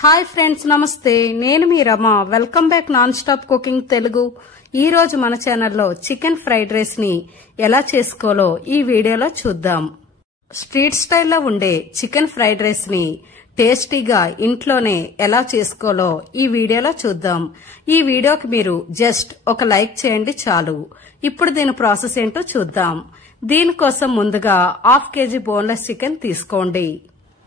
Hi friends, నమస్తే. నేను మీ Rama. Welcome back non stop cooking Telugu. ఈ రోజు మన ఛానల్లో చికెన్ ఫ్రైడ్ రైస్ ని ఎలా చేసుకోవాలో ఈ వీడియోలో చూద్దాం. స్ట్రీట్ స్టైల్లో ఉండే చికెన్ ఫ్రైడ్ రైస్ ని టేస్టీగా ఇంట్లోనే ఎలా చేసుకోవాలో ఈ వీడియోలో చూద్దాం. ఈ వీడియోకి మీరు జస్ట్ ఒక లైక్ చేయండి చాలు. ఇప్పుడు దీని ప్రాసెస్ ఏంటో చూద్దాం. దీనికోసం ముందుగా 1/2 kg బోన్లెస్ చికెన్ తీసుకోండి.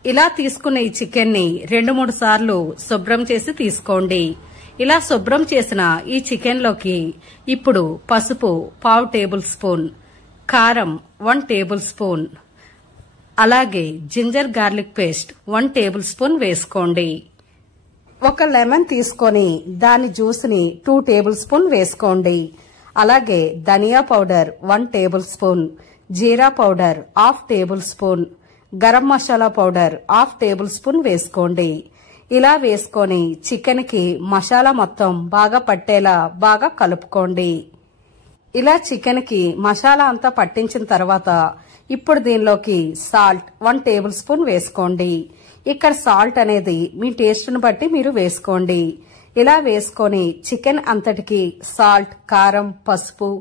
ఇలా తీసుకున్న ఈ చికెన్ ని 2-3 సార్లు శుభ్రం చేసి తీసుకోండి. ఇలా శుభ్రం చేసిన ఈ చికెన్ లోకి ఇప్పుడు పసుపు 1/2 టేబుల్ స్పూన్, కారం 1 టేబుల్ స్పూన్, అలాగే ginger garlic paste 1 tablespoon వేసుకోండి. ఒక లెమన్ తీసుకొని దాని జ్యూస్ ని 2 టేబుల్ స్పూన్ వేసుకోండి. అలాగే ధనియా పౌడర్ 1 టేబుల్ స్పూన్, జీరా powder 1/2 tablespoon, garam masala powder 1/2 tablespoon వేసుకోండి. ఇలా వేసుకొని చికెన్ కి మసాలా మొత్తం బాగా పట్టేలా బాగా కలుపుకోండి. ఇలా చికెన్ కి మసాలా అంతా పట్టించిన తర్వాత ఇప్పుడు దీనిలోకి సాల్ట్ 1 టేబుల్ స్పూన్ వేసుకోండి. ఇక్కడ సాల్ట్ అనేది మీ టేస్ట్ ను బట్టి మీరు వేసుకోండి. ఇలా వేసుకొని చికెన్ అంతటికి సాల్ట్, కారం, పసుపు,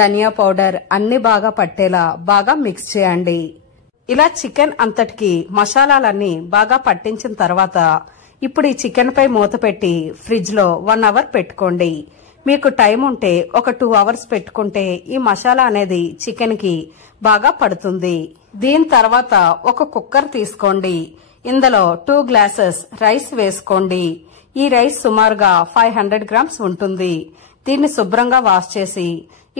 ధనియా పౌడర్ అన్ని బాగా పట్టేలా బాగా మిక్స్ చేయండి. ఇలా చికెన్ అంతటికి మసాలాలన్నీ బాగా పట్టించిన తర్వాత ఇప్పుడు ఈ చికెన్ పై మూత పెట్టి ఫ్రిడ్జ్ లో 1 అవర్ పెట్టుకోండి. మీకు టైం ఉంటే ఒక 2 అవర్స్ పెట్టుకుంటే ఈ మసాలా అనేది చికెన్ కి బాగా పడుతుంది. దీని తర్వాత ఒక కుక్కర్ తీసుకోండి. ఇందులో 2 గ్లాసెస్ రైస్ వేసుకోండి. ఈ రైస్ సుమారుగా 500 గ్రామ్స్ ఉంటుంది. దీన్ని శుభ్రంగా వాష్ చేసి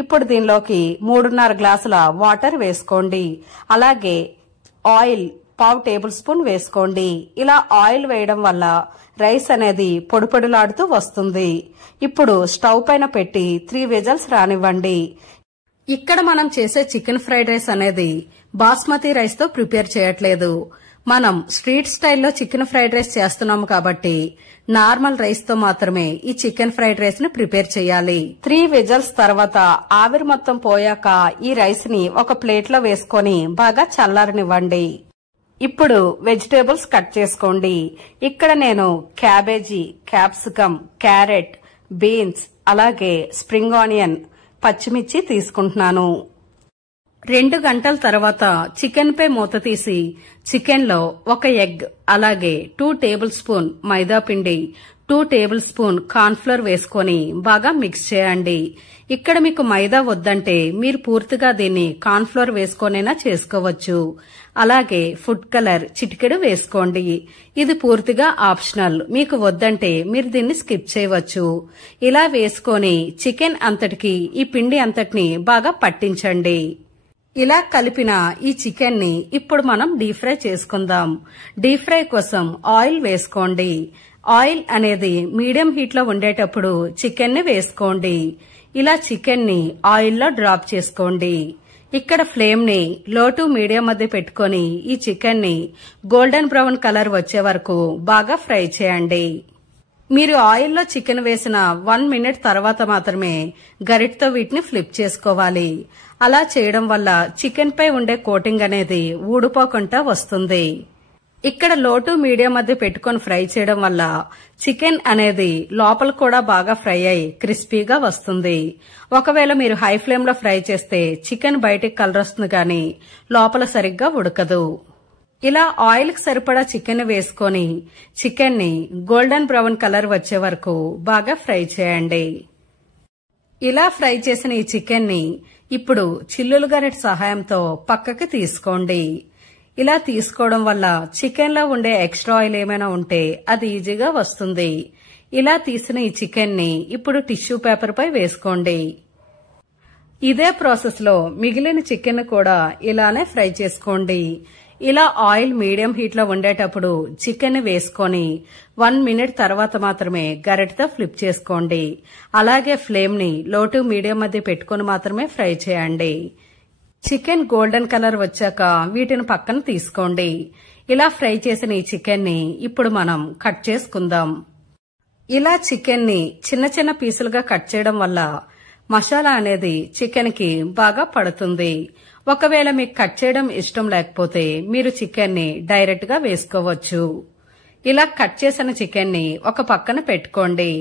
ఇప్పుడు దీనిలోకి 3.5 గ్లాసుల వాటర్ వేసుకోండి. అలాగే ఆయిల్ 1/2 టేబుల్ స్పూన్ వేసుకోండి. ఇలా ఆయిల్ వేయడం వల్ల రైస్ అనేది పొడిలాడుతూ వస్తుంది. ఇప్పుడు స్టవ్ పైన పెట్టి 3 విజిల్స్ రానివ్వండి. ఇక్కడ మనం చేసే చికెన్ ఫ్రైడ్ రైస్ అనేది బాస్మతి రైస్ తో ప్రిపేర్ చేయట్లేదు. మనం స్ట్రీట్ స్టైల్లో చికెన్ ఫ్రైడ్ రైస్ చేస్తున్నాము కాబట్టి నార్మల్ రైస్ తో మాత్రమే ఈ చికెన్ ఫ్రైడ్ రైస్ ని ప్రిపేర్ చేయాలి. 3 విజిల్స్ తర్వాత ఆవిరి మొత్తం పోయాక ఈ రైస్ ని ఒక ప్లేట్ లో వేసుకొని బాగా చల్లారనివ్వండి. ఇప్పుడు వెజిటేబుల్స్ కట్ చేసుకోండి. ఇక్కడ నేను క్యాబేజీ, క్యాప్సికమ్, క్యారెట్, బీన్స్, అలాగే స్ప్రింగ్ ఆనియన్, పచ్చిమిర్చి తీసుకుంటున్నాను. 2 గంటల తర్వాత చికెన్ పై మూత తీసి చికెన్ లో ఒక ఎగ్, అలాగే 2 టేబుల్ స్పూన్ మైదా పిండి, 2 టేబుల్ స్పూన్ కార్న్ ఫ్లోర్ వేసుకొని బాగా మిక్స్ చేయండి. ఇక్కడ మీకు మైదా వద్దంటే మీరు పూర్తిగా దీన్ని కార్న్ ఫ్లోర్ వేసుకొనైనా చేసుకోవచ్చు. అలాగే ఫుడ్ కలర్ చిటికెడు వేసుకోండి. ఇది పూర్తిగా ఆప్షనల్. మీకు వద్దంటే మీరు దీన్ని స్కిప్ చేయవచ్చు. ఇలా వేసుకొని చికెన్ అంతటికి ఈ పిండి అంతటిని బాగా పట్టించండి. ఇలా కలిపిన ఈ చికెన్ ని ఇప్పుడు మనం డీప్ ఫ్రై చేసుకుందాం. డీప్ ఫ్రై కోసం ఆయిల్ వేసుకోండి. ఆయిల్ అనేది మీడియం హీట్ లో ఉండేటప్పుడు చికెన్ ని వేసుకోండి. ఇలా చికెన్ ని ఆయిల్ లో డ్రాప్ చేసుకోండి. ఇక్కడ ఫ్లేమ్ ని లో టు మీడియం మధ్య పెట్టుకొని ఈ చికెన్ ని గోల్డెన్ బ్రౌన్ కలర్ వచ్చే వరకు బాగా ఫ్రై చేయండి. మీరు ఆయిల్లో చికెన్ వేసిన 1 మినిట్ తర్వాత మాత్రమే గరిటతో వీటిని ఫ్లిప్ చేసుకోవాలి. అలా చేయడం వల్ల చికెన్ పై ఉండే కోటింగ్ అనేది ఊడిపోకుండా వస్తుంది. ఇక్కడ లో టు మీడియం మధ్య పెట్టుకొని ఫ్రై చేయడం వల్ల చికెన్ అనేది లోపల కూడా బాగా ఫ్రై అయి క్రిస్పీగా వస్తుంది. ఒకవేళ మీరు హై ఫ్లేమ్ లో ఫ్రై చేస్తే చికెన్ బయటికి కలర్ వస్తుంది కానీ లోపల సరిగ్గా ఉడకదు. ఇలా ఆయిల్ కి సరిపడా చికెన్ వేసుకొని చికెన్ ని గోల్డెన్ బ్రౌన్ కలర్ వచ్చే వరకు బాగా ఫ్రై చేయండి. ఇలా ఫ్రై చేసిన ఈ చికెన్ ని ఇప్పుడు చిల్లులు గరిటె సహాయంతో పక్కకి తీసుకోండి. ఇలా తీసుకోవడం వల్ల చికెన్ లో ఉండే ఎక్స్ట్రా ఆయిల్ ఏమైనా ఉంటే అది ఈజీగా వస్తుంది. ఇలా తీసిన ఈ చికెన్ ని ఇప్పుడు టిష్యూ పేపర్ పై వేసుకోండి. ఇదే ప్రాసెస్ లో మిగిలిన చికెన్ కూడా ఇలానే ఫ్రై చేసుకోండి. ఇలా ఆయిల్ మీడియం హీట్ లో ఉండేటప్పుడు చికెన్ వేసుకొని 1 మినిట్ తర్వాత మాత్రమే గరిటెతో ఫ్లిప్ చేసుకోండి. అలాగే ఫ్లేమ్ ని లో టు మీడియం మధ్య పెట్టుకుని మాత్రమే ఫ్రై చేయండి. చికెన్ గోల్డెన్ కలర్ వచ్చాక వీటిని పక్కన తీసుకోండి. ఇలా ఫ్రై చేసిన ఈ చికెన్ ని ఇప్పుడు మనం కట్ చేసుకుందాం. ఇలా చికెన్ ని చిన్న చిన్న పీసులుగా కట్ చేయడం వల్ల మసాలా అనేది చికెన్ కి బాగా పడుతుంది. ఒకవేళ మీకు కట్ చేయడం ఇష్టం లేకపోతే మీరు చికెన్ ని డైరెక్ట్ గా వేసుకోవచ్చు. ఇలా కట్ చేసిన చికెన్ ని ఒక పక్కన పెట్టుకోండి.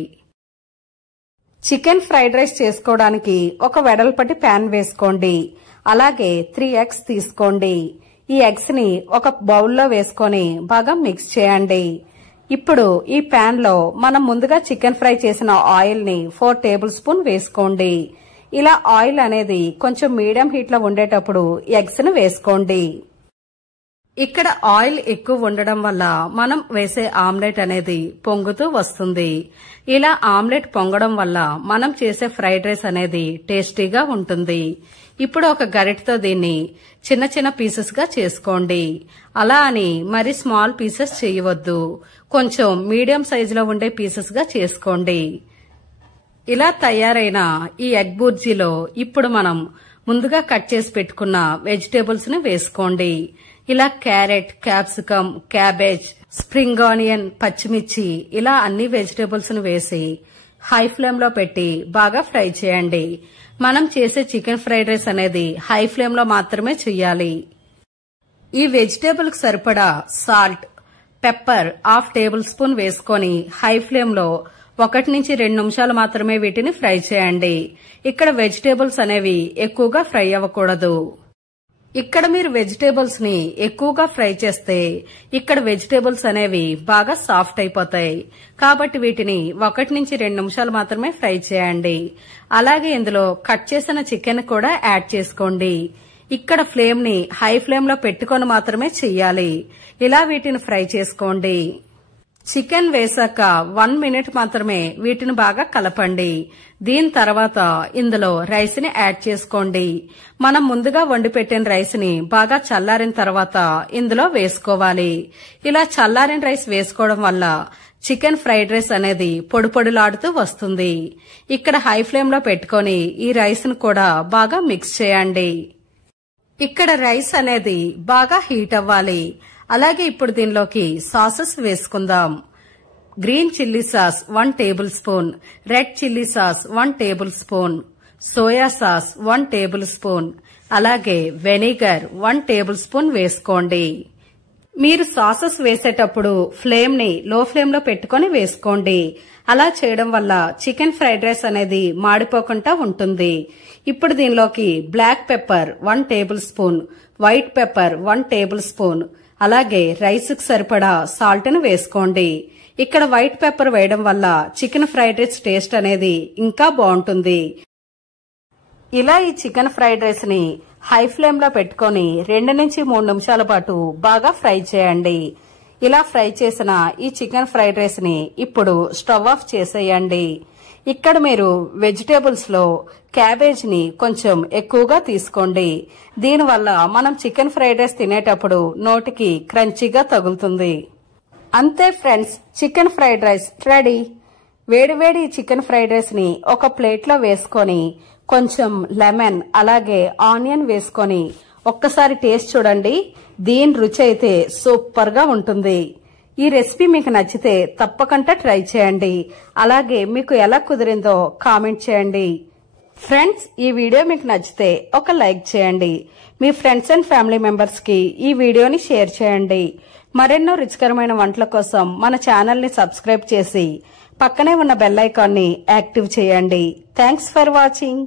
చికెన్ ఫ్రైడ్ రైస్ చేసుకోవడానికి ఒక వెడల్పటి ప్యాన్ వేసుకోండి. అలాగే 3 ఎగ్స్ తీసుకోండి. ఈ ఎగ్స్ ని ఒక బౌల్లో వేసుకొని బాగా మిక్స్ చేయండి. ఇప్పుడు ఈ ప్యాన్ లో మనం ముందుగా చికెన్ ఫ్రై చేసిన ఆయిల్ ని 4 టేబుల్ స్పూన్ వేసుకోండి. ఇలా ఆయిల్ అనేది కొంచెం మీడియం హీట్ లో ఉండేటప్పుడు ఎగ్స్ ను వేసుకోండి. ఇక్కడ ఆయిల్ ఎక్కువ ఉండడం వల్ల మనం వేసే ఆమ్లెట్ అనేది పొంగుతూ వస్తుంది. ఇలా ఆమ్లెట్ పొంగడం వల్ల మనం చేసే ఫ్రైడ్ రైస్ అనేది టేస్టీగా ఉంటుంది. ఇప్పుడు ఒక గరిటెతో దీన్ని చిన్న చిన్న పీసెస్ గా చేసుకోండి. అలా అని మరి స్మాల్ పీసెస్ చేయవద్దు. కొంచెం మీడియం సైజులో ఉండే పీసెస్ గా చేసుకోండి. ఇలా తయారైన ఈ ఎగ్ బుర్జీలో ఇప్పుడు మనం ముందుగా కట్ చేసి పెట్టుకున్న వెజిటేబుల్స్ ని వేసుకోండి. ఇలా carrot, capsicum, cabbage, spring onion, పచ్చిమిర్చి ఇలా అన్ని వెజిటేబుల్స్ ను వేసి హై ఫ్లేమ్ లో పెట్టి బాగా ఫ్రై చేయండి. మనం చేసే చికెన్ ఫ్రైడ్ రైస్ అనేది హై ఫ్లేమ్ లో మాత్రమే చేయాలి. ఈ వెజిటేబుల్ కు సరిపడా సాల్ట్, పెప్పర్ 1/2 టేబుల్ స్పూన్ వేసుకొని హై ఫ్లేమ్ లో 1 నుంచి 2 నిమిషాలు మాత్రమే వీటిని ఫ్రై చేయండి. ఇక్కడ వెజిటేబుల్స్ అనేవి ఎక్కువగా ఫ్రై అవ్వకూడదు. ఇక్కడ మీరు వెజిటేబుల్స్ ని ఎక్కువగా ఫ్రై చేస్తే ఇక్కడ వెజిటేబుల్స్ అనేవి బాగా సాఫ్ట్ అయిపోతాయి. కాబట్టి వీటిని 1 నుంచి 2 నిమిషాలు మాత్రమే ఫ్రై చేయండి. అలాగే ఇందులో కట్ చేసిన చికెన్ కూడా యాడ్ చేసుకోండి. ఇక్కడ ఫ్లేమ్ ని హై ఫ్లేమ్ లో పెట్టుకొని మాత్రమే చెయ్యాలి. ఇలా వీటిని ఫ్రై చేసుకోండి. చికెన్ వేసాక 1 మినిట్ మాత్రమే వీటిని బాగా కలపండి. దీని తర్వాత ఇందులో రైస్ ని యాడ్ చేసుకోండి. మనం ముందుగా వండి పెట్టిన రైస్ ని బాగా చల్లారిన తర్వాత ఇందులో వేసుకోవాలి. ఇలా చల్లారిన రైస్ వేసుకోవడం వల్ల చికెన్ ఫ్రైడ్ రైస్ అనేది పొడి పొడిలాడుతూ వస్తుంది. ఇక్కడ హై ఫ్లేమ్ లో పెట్టుకొని ఈ రైస్ ను కూడా బాగా మిక్స్ చేయండి. ఇక్కడ రైస్ అనేది బాగా హీట్ అవ్వాలి. అలాగే ఇప్పుడు దీనిలోకి సాసెస్ వేసుకుందాం. Green chilli sauce 1 table spoon, red chilli sauce 1 table spoon, soya sauce 1 tablespoon, అలాగే వెనిగర్ 1 టేబుల్ స్పూన్ వేసుకోండి. మీరు సాసెస్ వేసేటప్పుడు ఫ్లేమ్ ని లో ఫ్లేమ్ లో పెట్టుకొని వేసుకోండి. అలా చేయడం వల్ల చికెన్ ఫ్రైడ్ రైస్ అనేది మాడిపోకుండా ఉంటుంది. ఇప్పుడు దీనిలోకి black pepper 1 tablespoon, white pepper 1 tablespoon, అలాగే రైస్ కు సరిపడా సాల్ట్ ను వేసుకోండి. ఇక్కడ వైట్ పెప్పర్ వేయడం వల్ల చికెన్ ఫ్రైడ్ రైస్ టేస్ట్ అనేది ఇంకా బాగుంటుంది. ఇలా ఈ చికెన్ ఫ్రైడ్ రైస్ ని హై ఫ్లేమ్ లో పెట్టుకొని 2 నుంచి 3 నిమిషాల పాటు బాగా ఫ్రై చేయండి. ఇలా ఫ్రై చేసిన ఈ చికెన్ ఫ్రైడ్ రైస్ ని ఇప్పుడు స్టవ్ ఆఫ్ చేసేయండి. ఇక్కడ మీరు వెజిటేబుల్స్ లో క్యాబేజ్ ని కొంచెం ఎక్కువగా తీసుకోండి. దీనివల్ల మనం చికెన్ ఫ్రైడ్ రైస్ తినేటప్పుడు నోటికి క్రంచీగా తగులుతుంది. అంతే friends, chicken fried rice ready. వేడివేడి చికెన్ ఫ్రైడ్ రైస్ ని ఒక ప్లేట్ లో వేసుకొని కొంచెం లెమన్ అలాగే ఆనియన్ వేసుకొని ఒక్కసారి టేస్ట్ చూడండి. దీని రుచి అయితే సూపర్ గా ఉంటుంది. ఈ రెసిపీ మీకు నచ్చితే తప్పకుండా ట్రై చేయండి. అలాగే మీకు ఎలా కుదిరిందో కామెంట్ చేయండి. ఫ్రెండ్స్, ఈ వీడియో మీకు నచ్చితే ఒక లైక్ చేయండి. మీ ఫ్రెండ్స్ అండ్ ఫ్యామిలీ మెంబర్స్ కి ఈ వీడియోని షేర్ చేయండి. మరెన్నో రుచికరమైన వంటల కోసం మన ఛానల్ ని సబ్స్క్రైబ్ చేసి పక్కనే ఉన్న బెల్ ఐకాన్ ని యాక్టివ్ చేయండి. Thanks for watching.